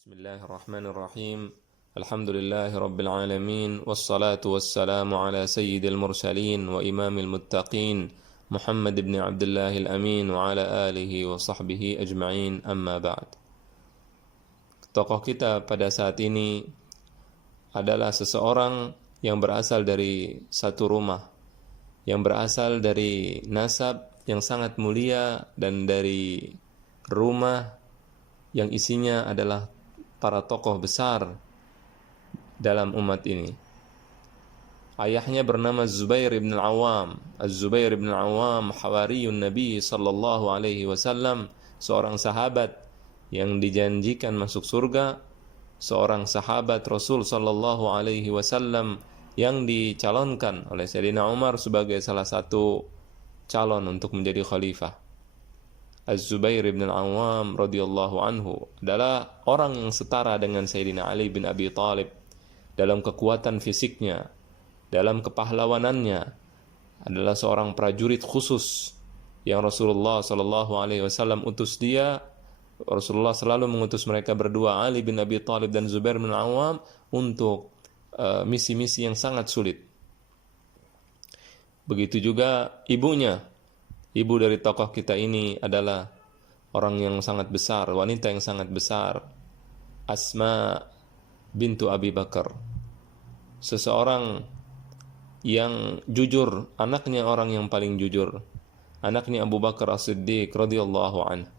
Bismillahirrahmanirrahim. Alhamdulillahi rabbil alamin wassalatu wassalamu ala sayyidil mursalin wa imamil muttaqin Muhammad ibn Abdullahil amin wa ala alihi wa sahbihi ajma'in, amma ba'd. Tokoh kita pada saat ini adalah seseorang yang berasal dari satu rumah, yang berasal dari nasab yang sangat mulia dan dari rumah yang isinya adalah para tokoh besar dalam umat ini. Ayahnya bernama Zubair ibn al-Awwam. Az-Zubair ibn al-Awwam hawariyun Nabi sallallahu alaihi wasallam, seorang sahabat yang dijanjikan masuk surga, seorang sahabat Rasul sallallahu alaihi wasallam yang dicalonkan oleh Sayyidina Umar sebagai salah satu calon untuk menjadi khalifah. Az-Zubair ibn al-Awwam radhiyallahu anhu adalah orang yang setara dengan Sayyidina Ali bin Abi Thalib dalam kekuatan fisiknya, dalam kepahlawanannya. Adalah seorang prajurit khusus yang Rasulullah sallallahu alaihi wasallam utus dia. Rasulullah selalu mengutus mereka berdua, Ali bin Abi Thalib dan Zubair bin al-Awwam, untuk misi-misi yang sangat sulit. Begitu juga ibunya. Ibu dari tokoh kita ini adalah orang yang sangat besar, wanita yang sangat besar, Asma bintu Abi Bakar. Seseorang yang jujur, anaknya orang yang paling jujur, anaknya Abu Bakar As-Siddiq radhiyallahu anhu.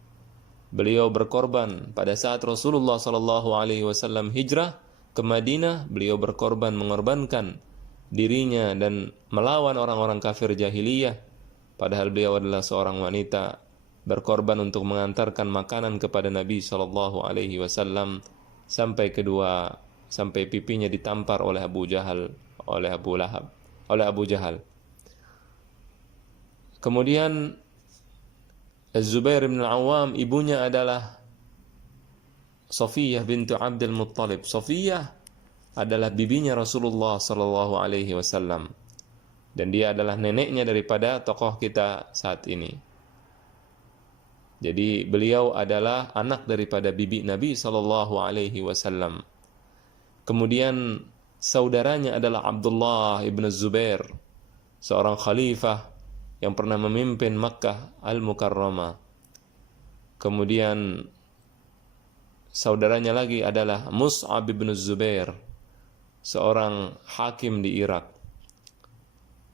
Beliau berkorban pada saat Rasulullah sallallahu alaihi wasallam hijrah ke Madinah. Beliau berkorban, mengorbankan dirinya dan melawan orang-orang kafir jahiliyah. Padahal beliau adalah seorang wanita, berkorban untuk mengantarkan makanan kepada Nabi sallallahu alaihi wasallam sampai pipinya ditampar oleh Abu Jahal, oleh Abu Lahab, oleh Abu Jahal. Kemudian Az-Zubair bin Al-Awwam, ibunya adalah Safiyah bintu Abdul Muttalib. Safiyah adalah bibinya Rasulullah sallallahu alaihi wasallam. Dan dia adalah neneknya daripada tokoh kita saat ini. Jadi beliau adalah anak daripada bibi Nabi sallallahu alaihi wasallam. Kemudian saudaranya adalah Abdullah ibn Zubair, seorang khalifah yang pernah memimpin Makkah Al-Mukarramah. Kemudian saudaranya lagi adalah Mus'ab ibn Zubair, seorang hakim di Irak.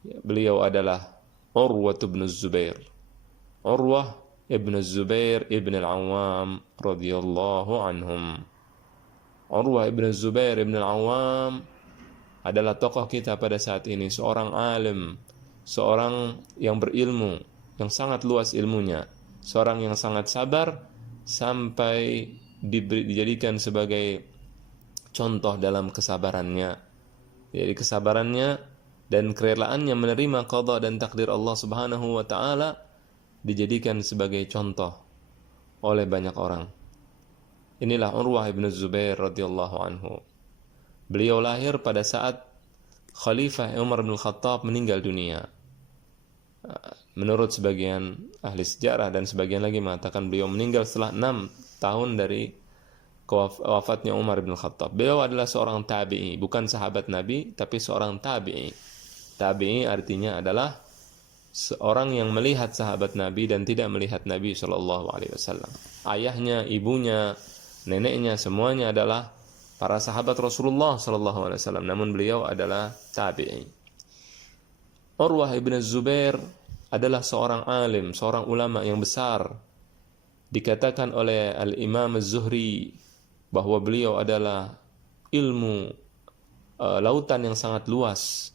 Beliau adalah Urwah ibn Zubair. Urwah ibn Zubair ibn al-Awwam radhiyallahu anhum. Urwah ibn Zubair ibn al-Awwam adalah tokoh kita pada saat ini, seorang alim, seorang yang berilmu, yang sangat luas ilmunya, seorang yang sangat sabar sampai dijadikan sebagai contoh dalam kesabarannya. Jadi kesabarannya dan kerelaannya menerima qada dan takdir Allah Subhanahu wa taala dijadikan sebagai contoh oleh banyak orang. Inilah Urwah ibn Zubair radhiyallahu anhu. Beliau lahir pada saat Khalifah Umar bin Khattab meninggal dunia. Menurut sebagian ahli sejarah dan sebagian lagi mengatakan beliau meninggal setelah 6 tahun dari wafatnya Umar bin Khattab. Beliau adalah seorang tabi'i, bukan sahabat Nabi, tapi seorang tabi'i. Tabi'i artinya adalah seorang yang melihat sahabat Nabi dan tidak melihat Nabi sallallahu alaihi wasallam. Ayahnya, ibunya, neneknya semuanya adalah para sahabat Rasulullah sallallahu alaihi wasallam, namun beliau adalah tabi'i. Urwah ibn Zubair adalah seorang alim, seorang ulama yang besar. Dikatakan oleh Al-Imam Az-Zuhri bahwa beliau adalah ilmu lautan yang sangat luas.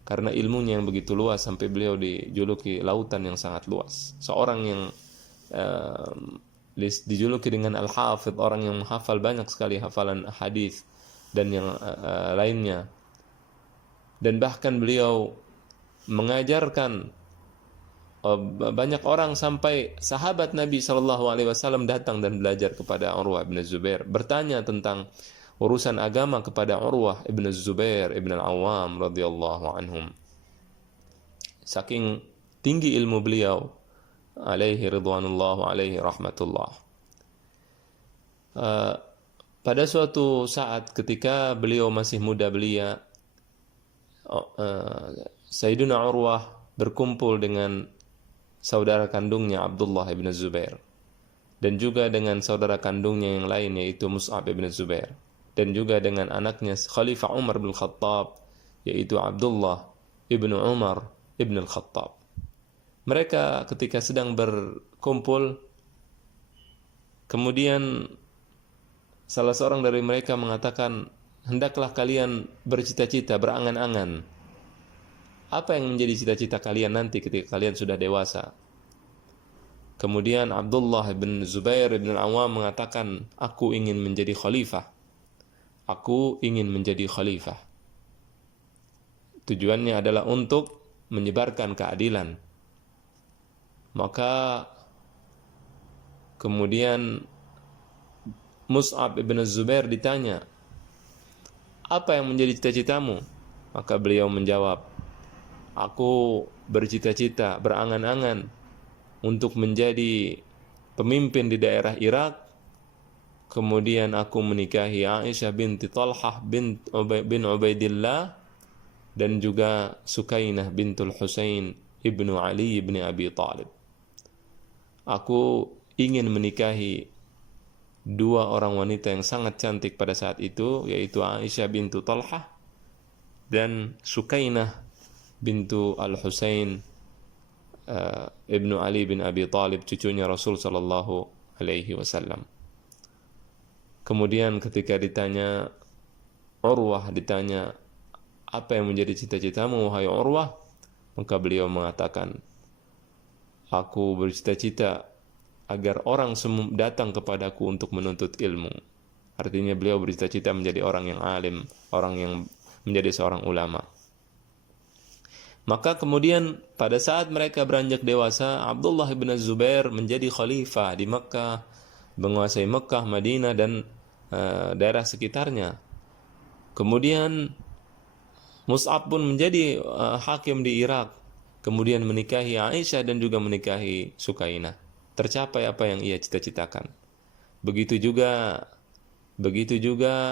Karena ilmunya yang begitu luas sampai beliau dijuluki lautan yang sangat luas. Seorang yang dijuluki dengan Al-Hafidh, orang yang menghafal banyak sekali hafalan hadis dan yang lainnya. Dan bahkan beliau mengajarkan banyak orang sampai sahabat Nabi sallallahu alaihi wasallam datang dan belajar kepada Urwah bin Zubair, bertanya tentang urusan agama kepada Urwah ibn Zubair ibn al-Awwam radhiyallahu anhum. Saking tinggi ilmu beliau, alaihi ridwanullah, alaihi rahmatullah. pada suatu saat ketika beliau masih muda belia, Sayyidina Urwah berkumpul dengan saudara kandungnya Abdullah ibn Zubair, dan juga dengan saudara kandungnya yang lain yaitu Mus'ab ibn Zubair, dan juga dengan anaknya Khalifah Umar bin Khattab yaitu Abdullah ibn Umar ibn al-Khattab. Mereka ketika sedang berkumpul, kemudian salah seorang dari mereka mengatakan, hendaklah kalian bercita-cita, berangan-angan. Apa yang menjadi cita-cita kalian nanti ketika kalian sudah dewasa? Kemudian Abdullah bin Zubair bin Al-Awwam mengatakan, aku ingin menjadi khalifah. Aku ingin menjadi khalifah. Tujuannya adalah untuk menyebarkan keadilan. Maka kemudian Mus'ab ibn Zubair ditanya, apa yang menjadi cita-citamu? Maka beliau menjawab, aku bercita-cita, berangan-angan untuk menjadi pemimpin di daerah Irak. Kemudian aku menikahi Aisyah binti Talhah bin Ubaidillah, dan juga Sukainah bintul Husain ibnu Ali ibn Abi Talib. Aku ingin menikahi dua orang wanita yang sangat cantik pada saat itu, yaitu Aisyah bintu Talhah dan Sukainah bintu Al-Husain ibnu Ali bin Abi Talib, cucunya Rasul sallallahu alaihi wasallam. Kemudian ketika ditanya Urwah, ditanya, apa yang menjadi cita-citamu wahai Urwah? Maka beliau mengatakan, aku bercita-cita agar orang datang kepadaku untuk menuntut ilmu. Artinya beliau bercita-cita menjadi orang yang alim, orang yang menjadi seorang ulama. Maka kemudian pada saat mereka beranjak dewasa, Abdullah bin Zubair menjadi khalifah di Mekkah, menguasai Mekkah, Madinah, dan daerah sekitarnya. Kemudian Mus'ab pun menjadi hakim di Irak, kemudian menikahi Aisyah dan juga menikahi Sukainah. Tercapai apa yang ia cita-citakan. Begitu juga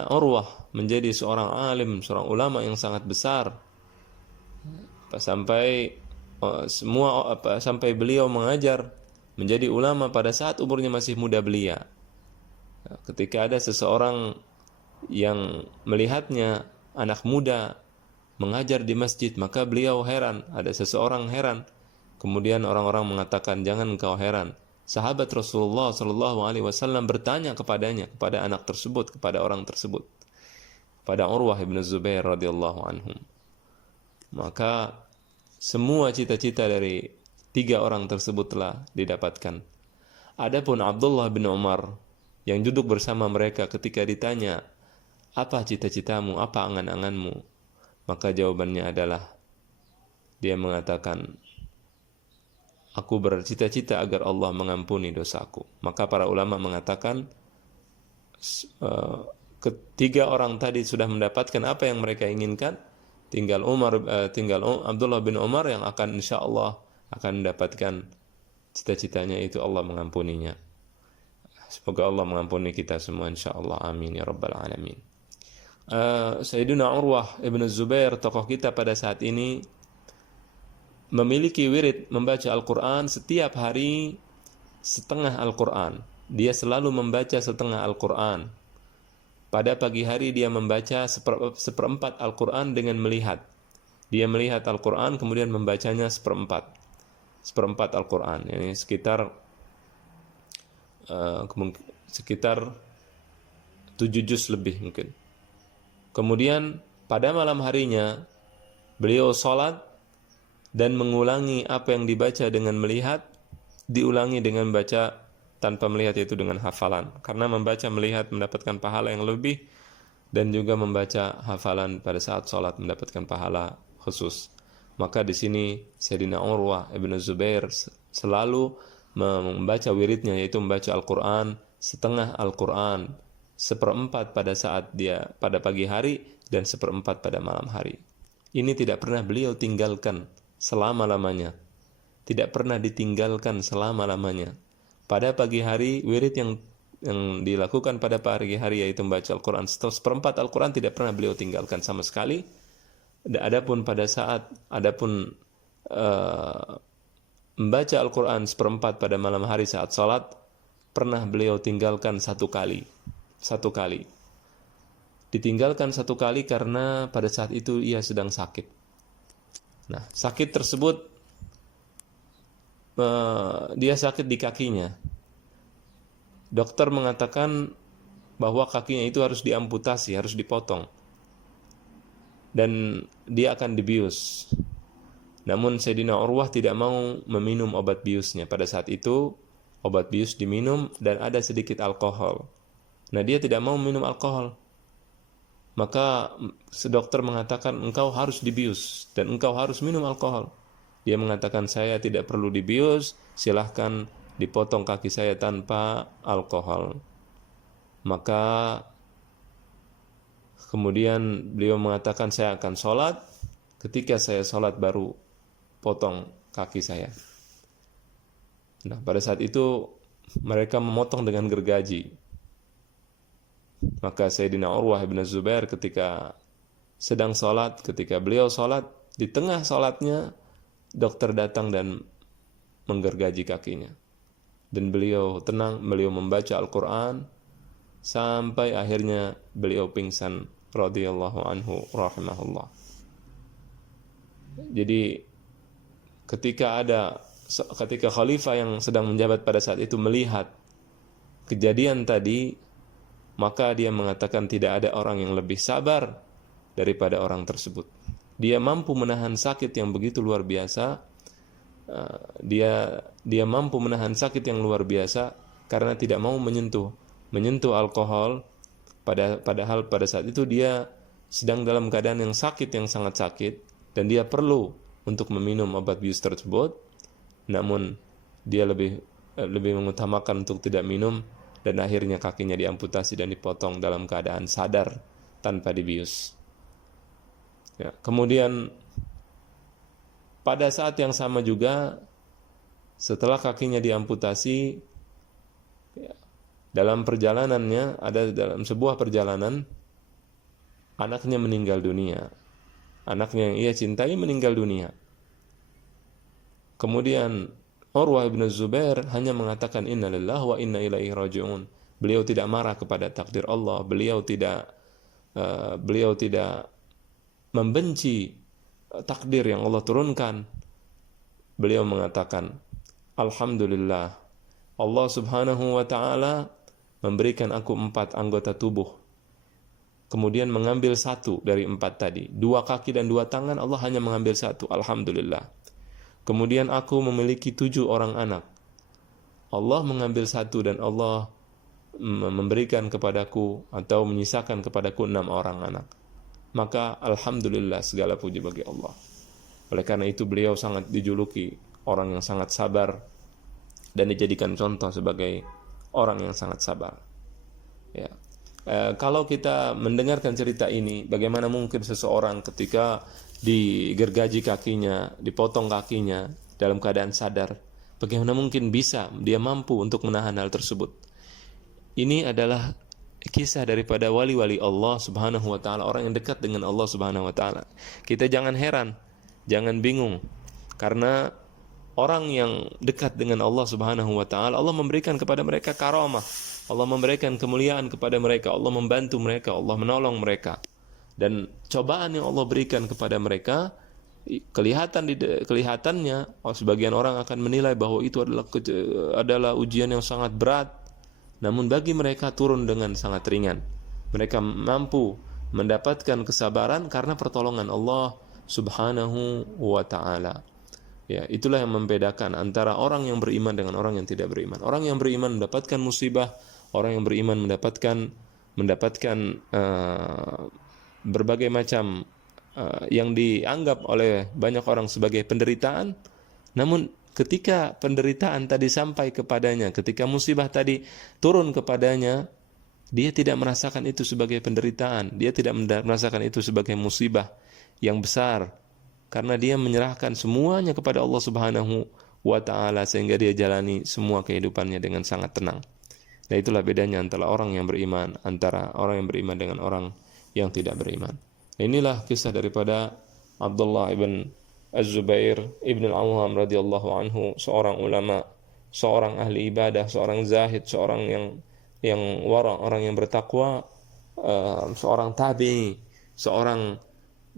Urwah menjadi seorang alim, seorang ulama yang sangat besar, sampai sampai beliau mengajar menjadi ulama pada saat umurnya masih muda belia. Ketika ada seseorang yang melihatnya anak muda mengajar di masjid, maka beliau heran, ada seseorang heran. Kemudian orang-orang mengatakan, jangan engkau heran. Sahabat Rasulullah sallallahu alaihi wasallam bertanya kepadanya, kepada anak tersebut, kepada orang tersebut, pada Urwah bin Zubair radhiyallahu anhum. Maka semua cita-cita dari tiga orang tersebut telah didapatkan. Adapun Abdullah bin Umar yang duduk bersama mereka ketika ditanya, apa cita-citamu, apa angan-anganmu? Maka jawabannya adalah, dia mengatakan, aku bercita-cita agar Allah mengampuni dosaku. Maka para ulama mengatakan, ketiga orang tadi sudah mendapatkan apa yang mereka inginkan, tinggal Abdullah bin Umar yang akan insya Allah akan mendapatkan cita-citanya, itu Allah mengampuninya. Semoga Allah mengampuni kita semua insya Allah, amin ya rabbal alamin. Sayyidina Urwah ibn Zubair, tokoh kita pada saat ini, memiliki wirid membaca Al-Quran setiap hari setengah Al-Quran. Dia selalu membaca setengah Al-Quran. Pada pagi hari dia membaca seperempat Al-Quran dengan melihat. Dia melihat Al-Quran kemudian membacanya seperempat Al-Quran. Ini sekitar 7 juz lebih mungkin. Kemudian pada malam harinya beliau sholat dan mengulangi apa yang dibaca dengan melihat, diulangi dengan baca tanpa melihat, yaitu dengan hafalan. Karena membaca melihat mendapatkan pahala yang lebih, dan juga membaca hafalan pada saat sholat mendapatkan pahala khusus. Maka di sini Sayyidina Urwah ibn Zubair selalu membaca wiridnya, yaitu membaca Al-Quran setengah Al-Quran, seperempat pada saat dia pada pagi hari dan seperempat pada malam hari. Ini tidak pernah beliau tinggalkan selama-lamanya. Tidak pernah ditinggalkan selama-lamanya. Pada pagi hari wirid yang yang dilakukan pada pagi hari yaitu membaca Al-Quran. Seperempat Al-Quran tidak pernah beliau tinggalkan sama sekali. Adapun membaca Al-Quran seperempat pada malam hari saat salat pernah beliau tinggalkan satu kali. Ditinggalkan satu kali karena pada saat itu ia sedang sakit. Nah, sakit tersebut dia sakit di kakinya. Dokter mengatakan bahwa kakinya itu harus diamputasi, harus dipotong. Dan dia akan dibius. Namun Sayyidina Urwah tidak mau meminum obat biusnya. Pada saat itu obat bius diminum dan ada sedikit alkohol. Nah, dia tidak mau minum alkohol. Maka dokter mengatakan engkau harus dibius dan engkau harus minum alkohol. Dia mengatakan saya tidak perlu dibius, silahkan dipotong kaki saya tanpa alkohol. Maka kemudian beliau mengatakan saya akan sholat, ketika saya sholat baru potong kaki saya. Nah, pada saat itu mereka memotong dengan gergaji. Maka Sayyidina Urwah bin Zubair ketika sedang sholat, ketika beliau sholat, di tengah sholatnya dokter datang dan menggergaji kakinya. Dan beliau tenang, beliau membaca Al-Quran sampai akhirnya beliau pingsan radhiyallahu anhu rahimahullah. Jadi ketika khalifah yang sedang menjabat pada saat itu melihat kejadian tadi, maka dia mengatakan tidak ada orang yang lebih sabar daripada orang tersebut. Dia mampu menahan sakit yang begitu luar biasa. Dia mampu menahan sakit yang luar biasa karena tidak mau menyentuh alkohol. Padahal pada saat itu dia sedang dalam keadaan yang sangat sakit, dan dia perlu untuk meminum obat bius tersebut. Namun dia lebih mengutamakan untuk tidak minum. Dan akhirnya kakinya diamputasi dan dipotong dalam keadaan sadar tanpa dibius. Ya, kemudian pada saat yang sama juga setelah kakinya diamputasi, ya, dalam sebuah perjalanan anaknya meninggal dunia. Anaknya yang ia cintai meninggal dunia. Kemudian Urwah bin Zubair hanya mengatakan inna lillahi wa inna ilaihi raji'un. Beliau tidak marah kepada takdir Allah. Beliau tidak membenci takdir yang Allah turunkan. Beliau mengatakan, alhamdulillah, Allah subhanahu wa ta'ala memberikan aku 4 anggota tubuh. Kemudian mengambil 1 dari 4 tadi. 2 kaki dan 2 tangan, Allah hanya mengambil 1. Alhamdulillah. Kemudian aku memiliki 7 orang anak. Allah mengambil 1 dan Allah memberikan kepadaku atau menyisakan kepadaku 6 orang anak. Maka alhamdulillah, segala puji bagi Allah. Oleh karena itu beliau sangat dijuluki orang yang sangat sabar dan dijadikan contoh sebagai orang yang sangat sabar. Ya. Kalau kita mendengarkan cerita ini, bagaimana mungkin seseorang ketika digergaji kakinya, dipotong kakinya dalam keadaan sadar, bagaimana mungkin bisa dia mampu untuk menahan hal tersebut? Ini adalah kisah daripada wali-wali Allah subhanahu wa ta'ala, orang yang dekat dengan Allah subhanahu wa ta'ala. Kita jangan heran, jangan bingung, karena orang yang dekat dengan Allah subhanahu wa ta'ala, Allah memberikan kepada mereka karamah, Allah memberikan kemuliaan kepada mereka, Allah membantu mereka, Allah menolong mereka. Dan cobaan yang Allah berikan kepada mereka, kelihatannya sebagian orang akan menilai bahwa itu adalah ujian yang sangat berat. Namun bagi mereka turun dengan sangat ringan. Mereka mampu mendapatkan kesabaran karena pertolongan Allah subhanahu wa ta'ala. Ya, itulah yang membedakan antara orang yang beriman dengan orang yang tidak beriman. Orang yang beriman mendapatkan musibah, orang yang beriman mendapatkan berbagai macam yang dianggap oleh banyak orang sebagai penderitaan. Namun ketika penderitaan tadi sampai kepadanya, ketika musibah tadi turun kepadanya, dia tidak merasakan itu sebagai penderitaan, dia tidak merasakan itu sebagai musibah yang besar, karena dia menyerahkan semuanya kepada Allah subhanahu wa ta'ala, sehingga dia jalani semua kehidupannya dengan sangat tenang. Nah, itulah bedanya antara orang yang beriman, dengan orang yang tidak beriman. Nah, inilah kisah daripada Abdullah ibn Az-Zubair ibn Al-Awwam radhiyallahu anhu, seorang ulama, seorang ahli ibadah, seorang zahid, seorang yang wara, orang yang bertakwa, seorang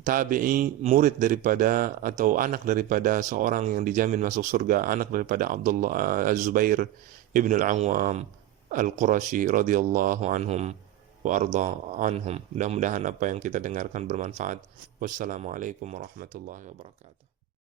tabi'i murid daripada atau anak daripada seorang yang dijamin masuk surga, anak daripada Abdullah Az-Zubair ibn Al-Awwam Al-Qurashi radhiyallahu anhum wa arda anhum. Mudah-mudahan apa yang kita dengarkan bermanfaat. Wassalamualaikum warahmatullahi wabarakatuh.